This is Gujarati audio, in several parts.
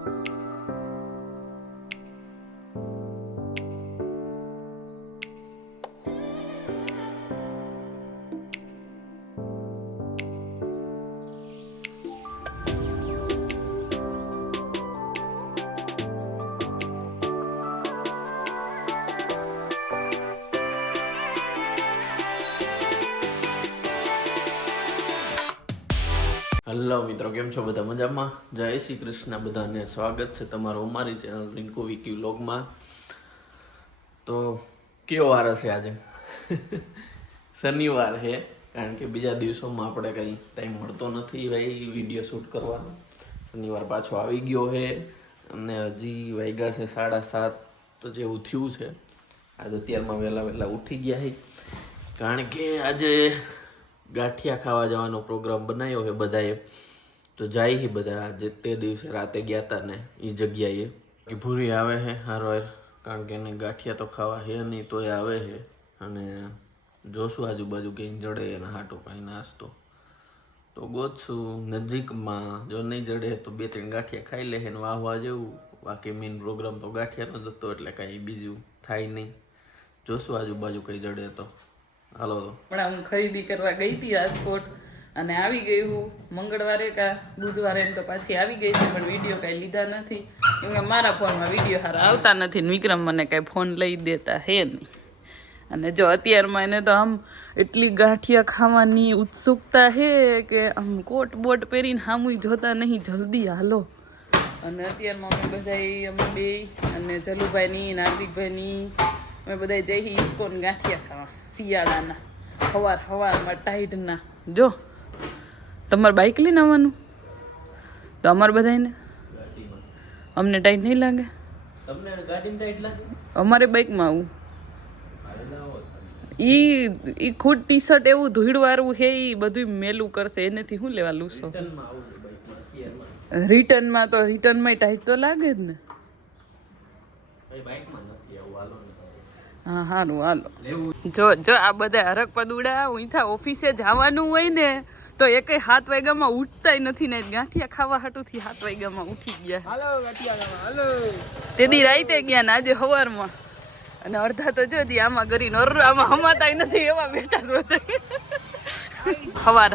હલો મિત્રો, કેમ છો બધા? મજામાં? જય શ્રી કૃષ્ણ બધાને. સ્વાગત છે તમારું અમારી ચેનલ રિંકુ વિકી વ્લોગમાં. તો કયો વાર હશે આજે? શનિવાર છે, કારણ કે બીજા દિવસોમાં આપણે કંઈ ટાઈમ મળતો નથી ભાઈ વિડીયો શૂટ કરવાનો. શનિવાર પાછો આવી ગયો છે અને હજી વાગ્યા છે 7:30 તો જેવું થયું છે. આજે અત્યારમાં વહેલા ઉઠી ગયા છે, કારણ કે આજે ગાંઠિયા ખાવા જવાનો પ્રોગ્રામ બનાવ્યો છે બધાએ. તો જાય છે બધા આજે તે દિવસે રાતે ગયા હતા ને એ જગ્યાએ. કે ભૂરી આવે છે હારવાર, કારણ કે એને ગાંઠિયા તો ખાવા છે નહીં, તો એ આવે છે. અને જોશું આજુબાજુ કંઈ જડે એના હાટો કાંઈ નાસ્તો તો ગોતશું નજીકમાં. જો નહીં જડે તો 2-3 ગાંઠિયા ખાઈ લે ને વાહવા જેવું. બાકી મેઇન પ્રોગ્રામ તો ગાંઠિયાનો જ હતો, એટલે કાંઈ બીજું થાય નહીં. જોશું આજુબાજુ કંઈ જડે તો. હાલો તો પણ હું ખરીદી કરવા ગઈ હતી રાજકોટ અને આવી ગઈ હું મંગળવારે કા બુધવારે તો પાછી આવી ગઈ હતી, પણ વિડીયો કાંઈ લીધા નથી કેમ કે મારા ફોનમાં વિડીયો સારા આવતા નથી ને વિક્રમ મને કાંઈ ફોન લઈ દેતા હે નહીં. અને જો અત્યારમાં એને તો આમ એટલી ગાંઠિયા ખાવાની ઉત્સુકતા છે કે આમ કોટ બોટ પહેરીને સામું જોતા નહીં, જલ્દી હાલો. અને અત્યારમાં અમે બધા અમે બે અને જલુભાઈની ને હાર્દિકભાઈની અમે બધા જઈ ઈસ્કોન ગાંઠિયા ખાવા શિયાળાના સવારમાં ટાઈટના. જો તમારે બાઇક લઈને આવવાનું તો અમારે બધાને અમને ટાઈટ નહીં લાગે, અમારે બાઇકમાં આવું. ઈ ખુદ ટી શર્ટ એવું ધૂળવાળું છે, એ બધું મેલું કરશે, એનેથી શું લેવા લૂસો? રિટર્નમાં ટાઈટ તો લાગે જ ને. હા હારું હાલો. જો આ બધા હરક પદુડા ઉઠા ઓફિસે જવાનું હોય ને તો એકે 7 વાગ્યામાં ઉઠતાય નથી ને ગાંઠિયા ખાવા હાટુથી 7 વાગ્યામાં ઉઠી ગયા. હાલો ગાંઠિયા ખાવા હાલો. તેદી રાતે ગયા ને આજે સવારમાં, અને અડધા તો જો આમાં કરીને આમાં હમાતાય નથી એવા બેઠા જ બધા.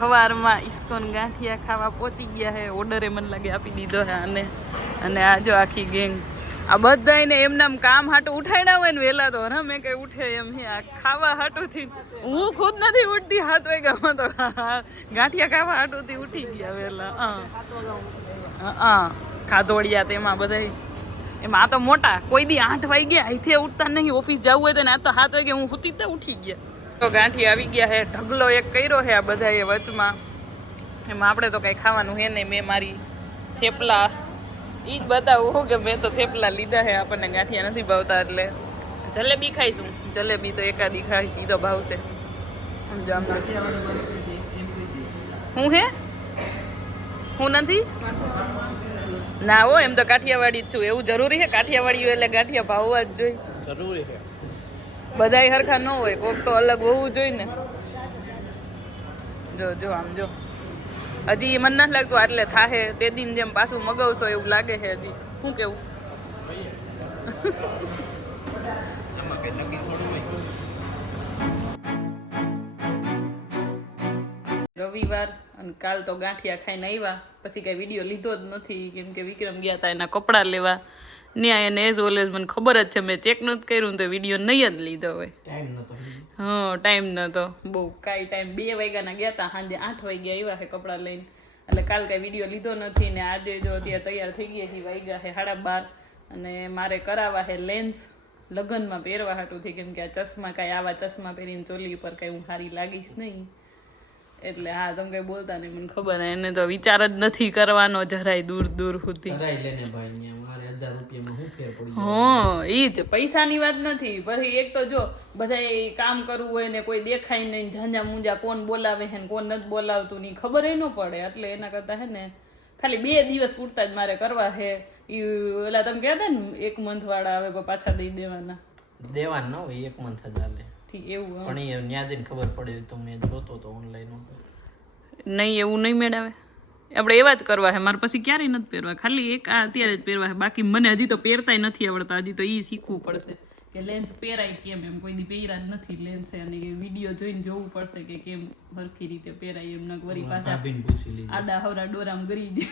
સવારમાં ઈસ્કોન ગાંઠિયા ખાવા પહોંચી ગયા હે. ઓર્ડરે મને લાગે આપી દીધો હે અને આ જો આખી ગેંગ આ બધાને એમનામ કામ હાટું ઉઠાડ્યા હોય ને વહેલા તો મેં કઈ ઉઠે એમ હે. આ ખાવા હાટુથી હું ખુદ નથી ઉઠતી 7 વાગ્યામાં, તો ગાંઠિયા ખાવા હાટુથી ઉઠી ગયા વહેલા. ખાધોડિયા તેમાં બધા એમાં આ તો મોટા કોઈ દી 8 વાગ્યા અહીંથી ઉઠતા નહીં. ઓફિસ જવું હોય તો ને આ તો 7 વાગે હું ઉઠી ઉઠી ગયા. તો ગાંઠિયા આવી ગયા હે, ઢગલો એક કર્યો હે આ બધાએ વચમાં. એમાં આપણે તો કઈ ખાવાનું હે નહીં. મેં મારી થેપલા ઈ જ બતાવું કે મેં તો થેપલા લીધા છે. આપણને ગાંઠિયા નથી ભાવતા એટલે જલેબી ખાઈશું. જલેબી તો એકાદી ખાઈશ, ઈ તો ભાવશે. હું હે હું નથી ના હો, એમ તો કાઠિયાવાડી જ છું. એવું જરૂરી છે? કાઠિયાવાડી એટલે ગાંઠિયા ભાવવા જ જોઈએ. જરૂરી છે. બધાય હરખા ન હોય, કોક તો અલગ હોવું જોઈએ ને. જો આમ જો હજી મને નથી લાગતું એટલે થાહે. તે દિન જેમ પાછું મગાવશો એવું લાગે છે હજી. શું કેવું? રવિવાર અને કાલ તો ગાંઠિયા ખાઈને આવ્યા, પછી કઈ વિડીયો લીધો જ નથી કેમ કે વિક્રમ ગયા હતા એના કપડાં લેવા. ન્યા એને એઝ ઓલવેઝ મને ખબર જ છે, મેં ચેક નથી કર્યું તો વિડીયો નહીં જ લીધો હોય. ટાઈમ નતો બહુ કાંઈ. ટાઈમ 2 વાગ્યાના ગયા હતા, સાંજે 8 વાગ્યા આવ્યા છે કપડાં લઈને. એટલે કાલ કાંઈ વિડીયો લીધો નથી ને આજે જો અત્યારે તૈયાર થઈ ગયા છે, વાગ્યા છે 12:30. અને મારે કરાવવા છે લેન્સ લગ્નમાં પહેરવા હાટુંથી, કેમ કે આ ચશ્મા કાંઈ આવા ચશ્મા પહેરીને ચોલી ઉપર કાંઈ હું સારી લાગીશ નહીં. એટલે હા, તમે કઈ બોલતા નહીં, મને ખબર. એને તો વિચાર જ નથી કરવાનો જરાય દૂર સુધી. હા ઈ જ પૈસાની વાત નથી. પછી એક તો જો બધા કામ કરવું હોય ને કોઈ દેખાય નહીં, ઝાંઝા મુંજા કોણ બોલાવે છે ને કોણ નથી બોલાવતું ની ખબર ન પડે. એટલે એના કરતા હે ને ખાલી 2 દિવસ પૂરતા જ મારે કરવા છે. ઓલા તમે કહેતા ને 1 મંથ વાળા આવે પાછા દઈ દેવાના ન હોય, 1 મંથ જ હાલે. ઠીક એવું પણ એ ન્યા જઈને ખબર પડે તો મેં જોતો તો ઓનલાઈન. નહીં એવું નહીં મેળાવે. આપણે એવા જ કરવા છે મારે પછી ક્યારેય નથી પહેરવા ખાલી એક આ અત્યારે જ પહેરવા છે બાકી મને હજી તો પહેરતાય નથી આવડતા હજી તો એ શીખવું પડશે કે લેન્સ પહેરાય કેમ એમ કોઈ દી પહેર્યા જ નથી લેન્સ અને વિડીયો જોઈને જોવું પડશે કે કેમ સરખી રીતે પહેરાય એમ ન વરી પાછા આડા હવરા ડોરામ ગરી દે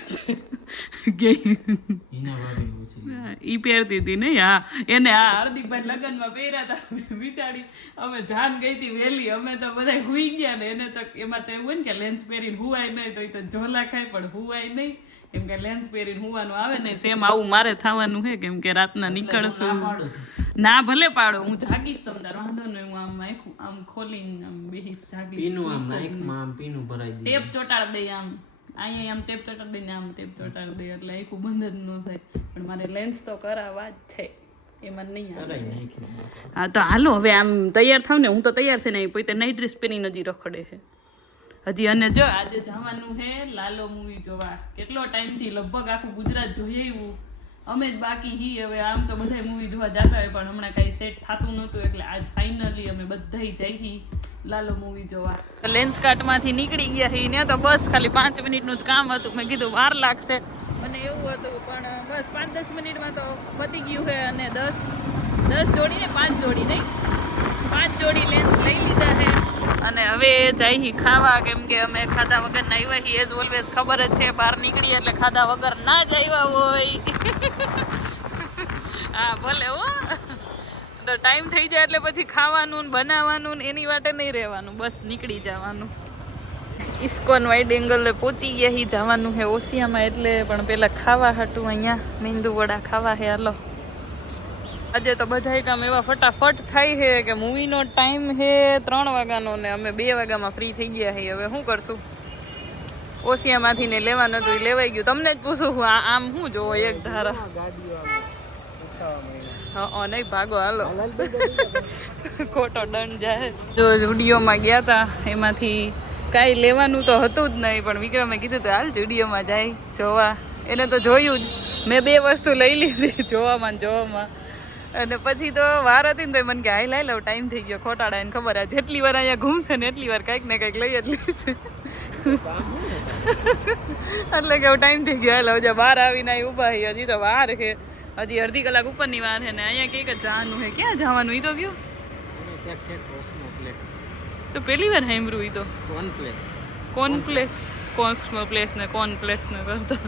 ઈ પહેરતી હતી નહીં હા એને આ હાર્દિકભાઈ લગ્નમાં પહેર્યા હતા બિચારી અમે જાન ગઈ હતી વહેલી અમે તો બધા હુઈ ગયા ને એને તો એમાં તો એવું હોય ને કે લેન્સ પહેરીને હુવાય નહીં તો એ તો ઝોલા ખાય પણ હુવાય નહીં કેમ કે લેન્સ પહેરીને હુવાનું આવે ને સેમ આવું મારે થવાનું છે કેમ કે રાતના નીકળશું ના ભલે પાડો હું જાગીશ તમને વાંધો નહીં હું આમ આમ ખોલીને આમ બેહીશ જાગીશ ટેપ ચોટાડ દઈ આમ અહીંયા આમ ટેપ ચોટાડ દઈને આમ ટેપ ચોટાડ દઈ એટલે આખું બંધ જ ન થાય પણ મારે લેન્સ તો કરાવવા જ છે એમાં નહીં આવે હા તો હાલો હવે આમ તૈયાર થાવ ને હું તો તૈયાર છે ને પોતે નાઇટ ડ્રેસ પહેરીને હજી રખડે છે હજી અને જો આજે જવાનું છે લાલો મૂવી જોવા કેટલો ટાઈમથી લગભગ આખું ગુજરાત જોઈએ એવું અમે જ બાકી હી હવે આમ તો બધા મૂવી જોવા જતા હોય પણ હમણાં કાંઈ સેટ થતું નહોતું એટલે આજ ફાઇનલી અમે બધા જઈ લાલો મૂવી જોવા લેન્સ કાર્ટમાંથી નીકળી ગયા છીએ ત્યાં તો બસ ખાલી 5 મિનિટનું જ કામ હતું મેં કીધું વાર લાગશે અને એવું હતું પણ બસ 5-10 મિનિટમાં તો પતી ગયું છે અને 10 જોડી ને 5 જોડી નહીં 5 જોડી લેન્સ લઈ લીધા છે અને હવે જઈ ખાવા કેમ કે અમે ખાધા વગર ના આવ્યા છીએ એઝ ઓલવેઝ ખબર જ છે બહાર નીકળીએ એટલે ખાધા વગર ના જ આવ્યા હોય હા ભલે હો તો ટાઈમ થઈ જાય એટલે પછી ખાવાનું ને બનાવવાનું ને એની વાટે નહીં રહેવાનું બસ નીકળી જવાનું ઇસ્કોન વાઇડ એંગલ પહોંચી ગયા હી જવાનું છે ઓસિયામાં એટલે પણ પેલા ખાવા હતું અહીંયા મેંદુ વડા ખાવા છે હાલો આજે તો બધા કામ એવા ફટાફટ થાય છે કે મૂવીનો ટાઈમ છે 3 વાગ્યાનો ને અમે 2 વાગ્યામાં ફ્રી થઈ ગયા છીએ હવે શું કરશું ઓસિયામાંથી ને લેવાનું હતું એ લેવાઈ ગયું તમને જ પૂછું આમ શું જોવો એક ધારા હા નહીં ભાગો હાલો ખોટો દંડ જાય જો સ્ટુડિયોમાં ગયા હતા એમાંથી કાંઈ લેવાનું તો હતું જ નહીં પણ વિક્રમે કીધું તો હાલ સ્ટુડિયોમાં જાય જોવા એને તો જોયું જ મેં 2 વસ્તુ લઈ લીધી જોવામાં અને પછી તો વાર હતી ને તો મને કે હાઈ લાઈ લઉં ટાઈમ થઈ ગયો ખોટાડા એને ખબર આ જેટલી વાર અહીંયા ઘૂમશે ને એટલી વાર કંઈક ને કંઈક લઈ જ લઈશ એટલે કે ટાઈમ થઈ ગયો હાલ હવે બહાર આવીને અહીં ઊભા છીએ હજી તો વાર છે હજી અડધી કલાક ઉપરની વાર છે ને અહીંયા કંઈક જવાનું છે ક્યાં જવાનું એ તો ગયું તો પહેલી વાર સાંભળ્યું એ તો કોનપ્લેક્સ કોસ્મોપ્લેક્સ ને કોનપ્લેક્સ ને કરતા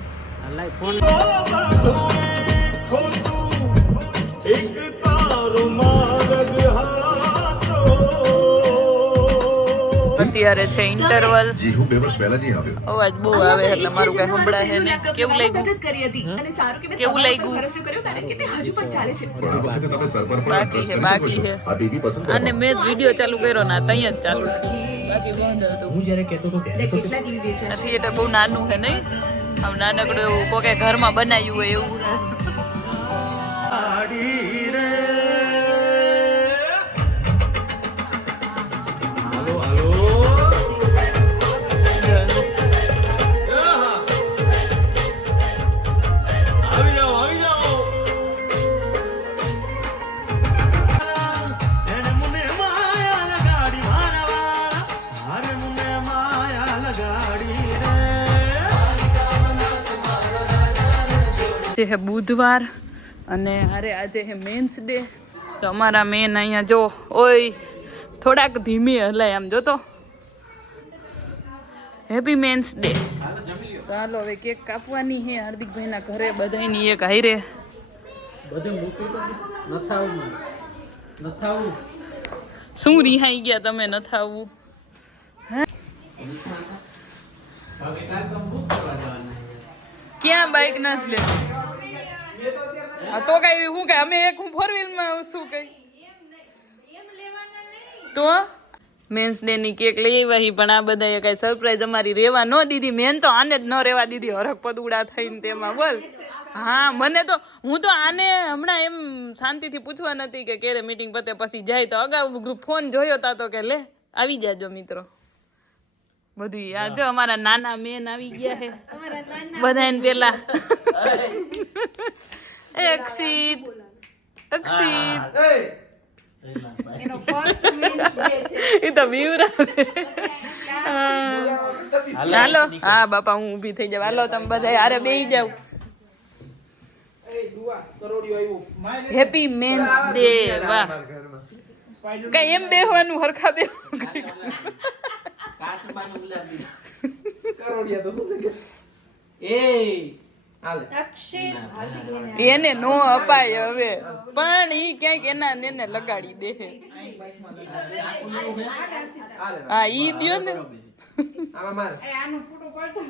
અત્યારે છે ઇન્ટરવલ અવાજ બહુ આવે એટલે મારું કઈ સંભળાય ને કેવું લાગ્યું બાકી છે અને મેં વિડીયો ચાલુ કર્યો ના ત્યાં જ ચાલુ છે બાકી બંધ હતું થિયેટર બહુ નાનું છે નહીં આમ નાનકડું એવું કોઈ ઘરમાં બનાવ્યું હોય એવું છે બુધવાર અને અરે આજે છે મેન્સ ડે તો અમારા મેન અહીંયા જો ઓય થોડાક ધીમી હલાય આમ જોતો હેપી મેન્સ ડે તો હાલો હવે કેક કાપવાની છે હાર્દિકભાઈના ઘરે બધાની એક હાઈરે શું રિહાઈ ગયા તમે નથી આવવું ક્યાં બાઈક નથી લે તો કઈ હું કે અમે એક હું 4 વ્હીલમાં શું કઈ તો મેન્સ ડે ની કેક લઈ આવ્યા પણ આ બધા કઈ સરપ્રાઈઝ અમારી રેવા ન દીધી મેન તો આને જ ન રેવા દીધી હરખ પદુડા થઈને તેમાં બોલ હા મને તો હું તો આને હમણાં એમ શાંતિથી પૂછવા નથી કે ક્યારે મીટિંગ પતે પછી જાય તો અગાઉ ગ્રુપ ફોન જોયો તા તો કે લે આવી જાજો મિત્રો બધું આ જો અમારા નાના મેન આવી ગયા છે બધાને પેલા અક્ષિત એનો ફર્સ્ટ મેન્સ ડે છે. એ તો બીવરા હાલો હા બાપા હું ઊભી થઈ જાવ હાલો તમે બધા હારે બેહી જાવ હેપી મેન્સ ડે વાહ કઈ એમ બેહવાનું હરખા બેહવાનું અક્ષિત એને નો અપાય હવે પણ ઈ ક્યાંક એના એને લગાડી દે હા ઈ દ્યો ને એ આનો ફોટો પાડજો.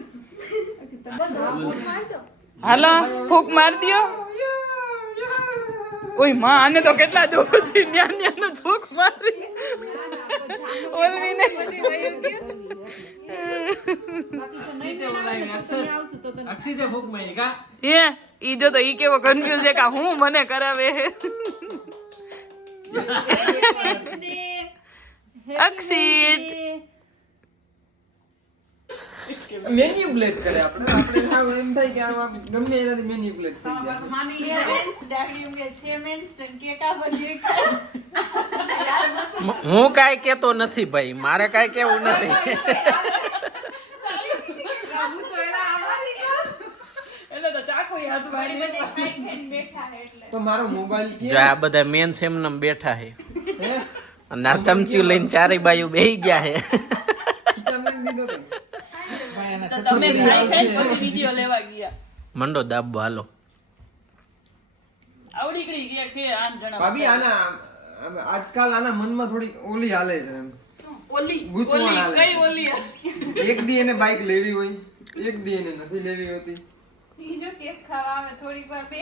પછી તો બધા ફોટો પાડજો. હાલો ફૂક માર દ્યો ઓય માં આને તો કેટલા દૂરથી ન્યા ન્યા નો ફૂક મારી ઓલવીને બાકી તો નહીં આવશું તો તને અક્ષિતે ભૂખ મારી કા હે ઈ જો તો ઈ કેવો કન્ફ્યુઝ છે કે હું મને કરાવે મેન્સ ડે. અક્ષિત મેન્યુપ્લેટ કરે આપણે હાવ એમ થાય કે આમ ગમે એનાથી મેન્યુપ્લેટ થઈ જાય માની લે હું કાંઈ કેતો નથી ભાઈ, મારે કાંઈ કેવું નથી. બાબુ તો એલા આવવાની છો. એટલે તો ચાકુ યાદ મારી તો મારો મોબાઈલ જો કે આ બધા મેન સેમનમ બેઠા છે હે અને આ ચમચી લઈને ચારે બાજુ બેહી ગયા છે. તમને દીધો તો તો તમે ખાઈ ખાઈ પછી વિડિયો લેવા ગયા મંડો દાબો હાલો. આવડી ગઈ ગયા કે 8 જણા ભાભી આના આજકાલ આના મનમાં થોડી ઓલી હાલે છે એમ ઓલી ગૂંચવણ ઓલી હાલે. કઈ ઓલી એક દી એને બાઇક લેવી હોય એક દી એને નથી લેવી હોતી ઈ જો કેક ખાવા આવે થોડીક વાર બે